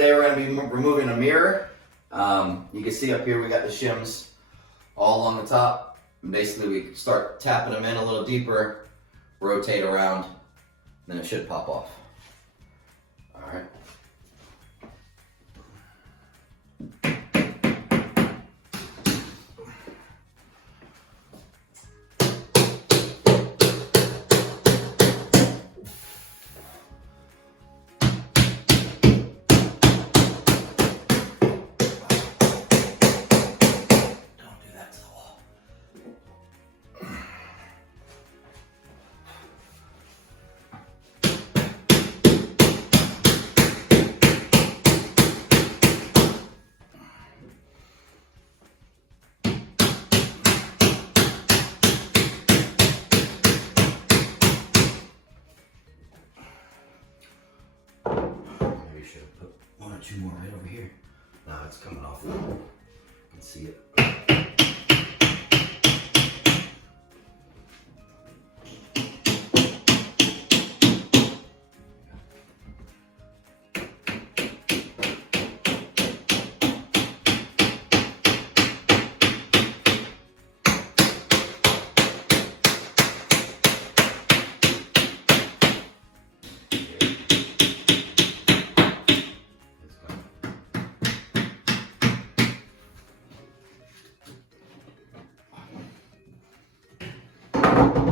today we're going to be removing a mirror. You can see up here we got the shims all along the top. And basically we start tapping them in a little deeper, rotate around, then it should pop off. All right. Should have put one or two more right over here. No, it's coming off now. You can see it.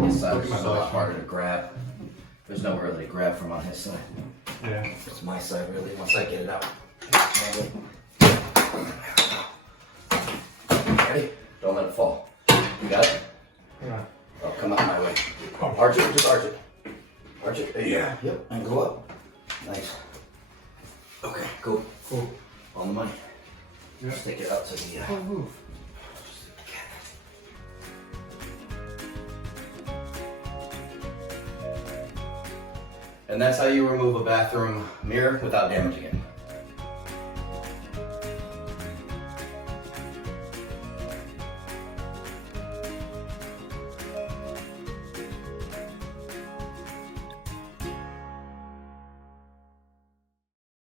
This side is a lot harder to grab. There's nowhere really to grab from on his side. Yeah. It's my side really, once I get it out. Ready? Don't let it fall. You got it? Yeah. Oh, come out my way. Arch it, just arch it. Arch it. Yeah. Yep, and go up. Nice. Okay, cool. Cool. On the money. Yeah. Just take it out to the move. And that's how you remove a bathroom mirror without damaging it.